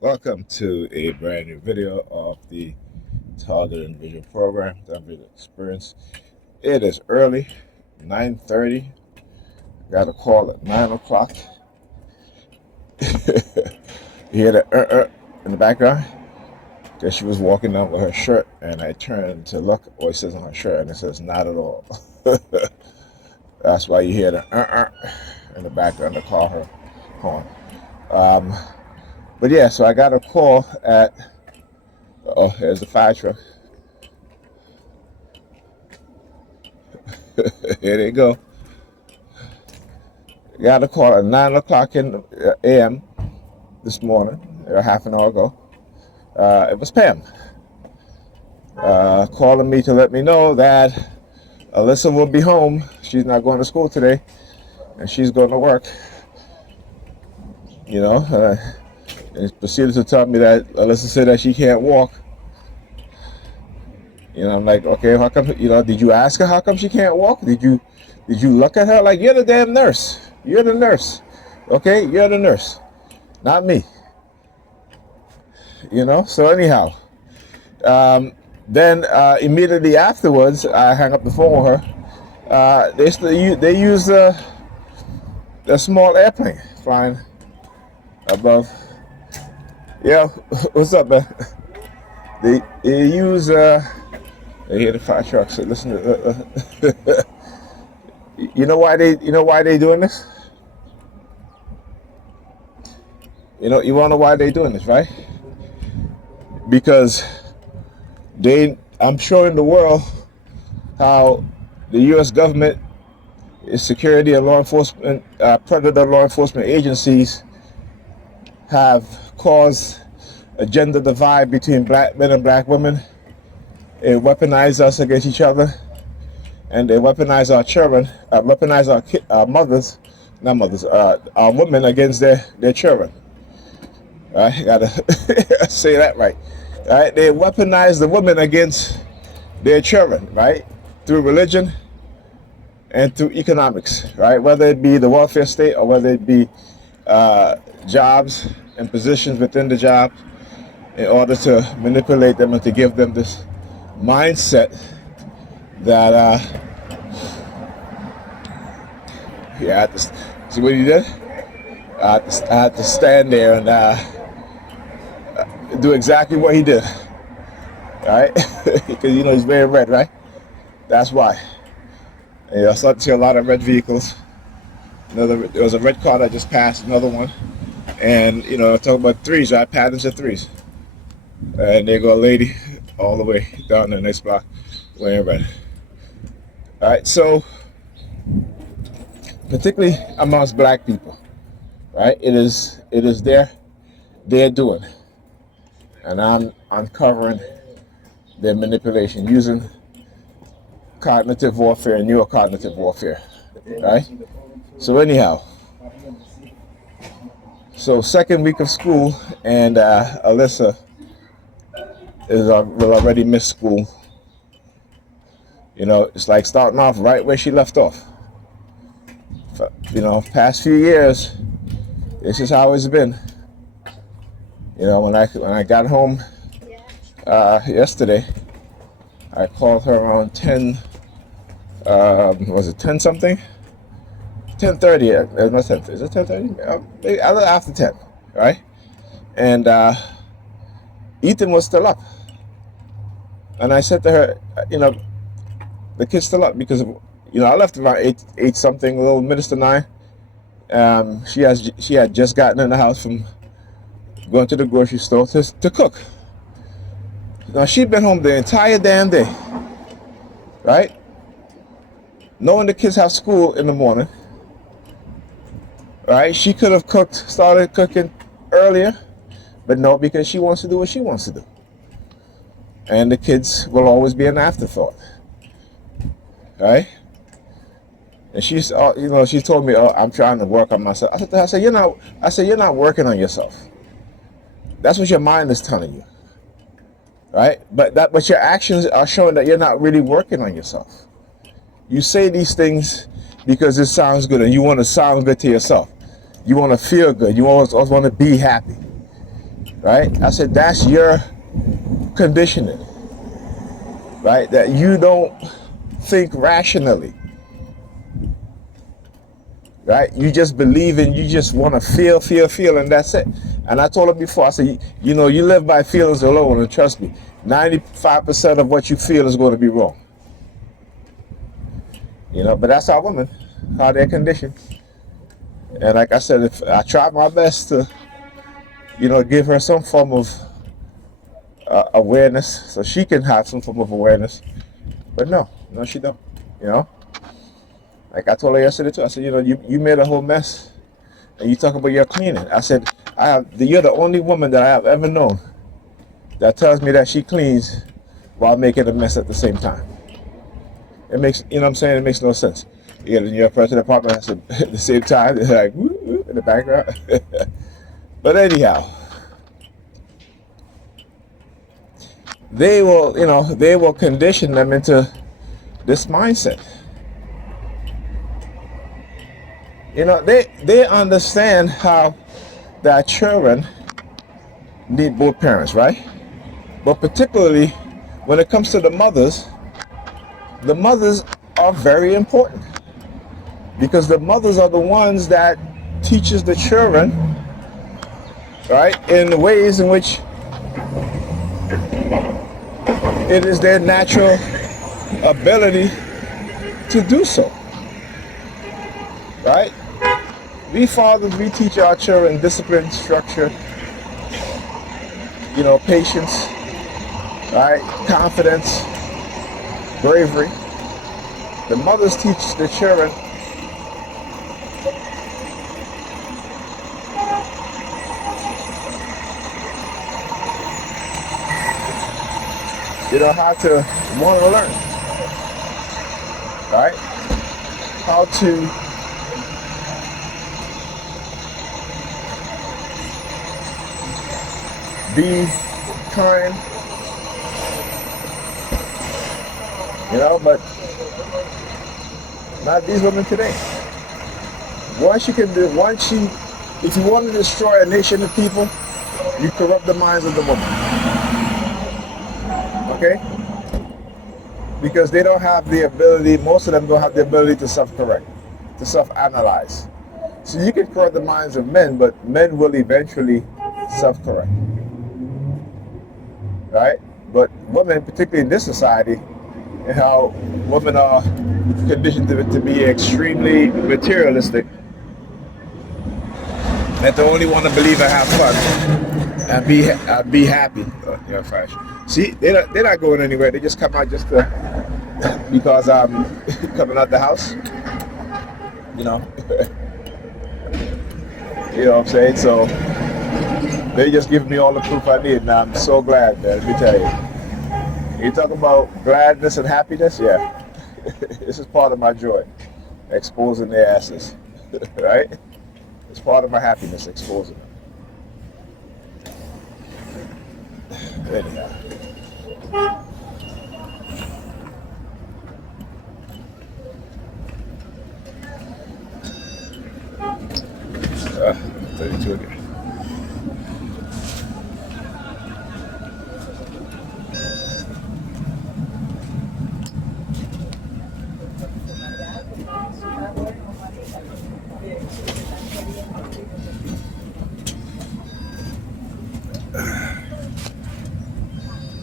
Welcome to a brand new video of the Target Individual Program, Target Experience. It is early, 9:30. Got a call at 9 o'clock. You hear the in the background? Because she was walking down with her shirt, and I turned to look. It says on her shirt, and it says not at all. That's why you hear the in the background to call her home. But yeah, so I got a call at. Oh, there's the fire truck. Here they go. Got a call at 9 o'clock in a.m. this morning, half an hour ago. It was Pam calling me to let me know that Alyssa will be home. She's not going to school today, and she's going to work. And proceeded to tell me that Alyssa said that she can't walk. I'm like, okay, how come? Did you ask her how come she can't walk? Did you look at her like, you're the damn nurse? You're the nurse, okay? You're the nurse, not me. So anyhow, then immediately afterwards, I hang up the phone with her. They use a small airplane flying above. Yeah, what's up, man? They use they hear the fire trucks. So listen to. You know why they doing this? You wanna know why they doing this, right? Because I'm showing the world how the U.S. government, its security and law enforcement, predator law enforcement agencies have caused a gender divide between black men and black women. They weaponize us against each other, and they weaponize our children, weaponize our mothers, not mothers, our women against their children. I gotta say that right. Right? They weaponize the women against their children, right? Through religion and through economics, right? Whether it be the welfare state or whether it be jobs and positions within the job, in order to manipulate them and to give them this mindset that I had to see what he did. I had to stand there and do exactly what he did, right? Because he's very red, right? That's why. And I started to see a lot of red vehicles. There was a red car that just passed, another one, and talking about threes, right? Patterns of threes, and there go a lady all the way down the next block wearing red. All right, so particularly amongst black people, right? It is their doing, and I'm uncovering their manipulation using cognitive warfare and neurocognitive warfare, right? So anyhow, so second week of school, and Alyssa will already miss school. It's like starting off right where she left off. Past few years, this is how it's been. When I got home yesterday, I called her around 10. Was it 10 something? 10:30. Not 10. Is it 10:30? Maybe after 10, right? And Ethan was still up, and I said to her, the kid's still up because I left around 8 something, a little minutes to 9. She had just gotten in the house from going to the grocery store to cook. Now she'd been home the entire damn day, right? Knowing the kids have school in the morning, right? She could have started cooking earlier, but no, because she wants to do what she wants to do. And the kids will always be an afterthought, right? And she told me, "Oh, I'm trying to work on myself." I said, "You're not working on yourself. That's what your mind is telling you, right? But your actions are showing that you're not really working on yourself. You say these things because it sounds good, and you want to sound good to yourself. You want to feel good. You always want to be happy. right? I said, that's your conditioning, right? That you don't think rationally, right? You just believe and you just want to feel, and that's it. And I told her before, I said, you know, you live by feelings alone, and trust me, 95% of what you feel is going to be wrong. You know, but that's our women, how they're conditioned. And like I said, if I try my best to, you know, give her some form of awareness so she can have some form of awareness. But no, she don't. You know, like I told her yesterday too. I said, you know, you made a whole mess, and you talk about your cleaning. I said, you're the only woman that I have ever known that tells me that she cleans while making a mess at the same time. It makes, you know what I'm saying? It makes no sense. Your person apartment has to at the same time. They're like woo, woo, in the background. But anyhow, they will condition them into this mindset. You know, they understand how that children need both parents, right? But particularly when it comes to the mothers are very important because the mothers are the ones that teaches the children, right, in the ways in which it is their natural ability to do so, right? We fathers, we teach our children discipline, structure, you know, patience, right, confidence, bravery. The mothers teach the children how to want to learn, right? How to be kind, you know, but not these women today. If you want to destroy a nation of people, you corrupt the minds of the woman, okay? Because they don't have the ability, most of them don't have the ability to self-correct, to self-analyze. So you can corrupt the minds of men, but men will eventually self-correct, right? But women, particularly in this society, and how women are conditioned to be extremely materialistic, that they only want to believe and have fun and be happy. See, they're not going anywhere. They just come out just because I'm coming out the house. You know, you know what I'm saying. So they just give me all the proof I need, and I'm so glad, man. Let me tell you. You talk about gladness and happiness, yeah. This is part of my joy, exposing their asses, right? It's part of my happiness, exposing them. Anyhow.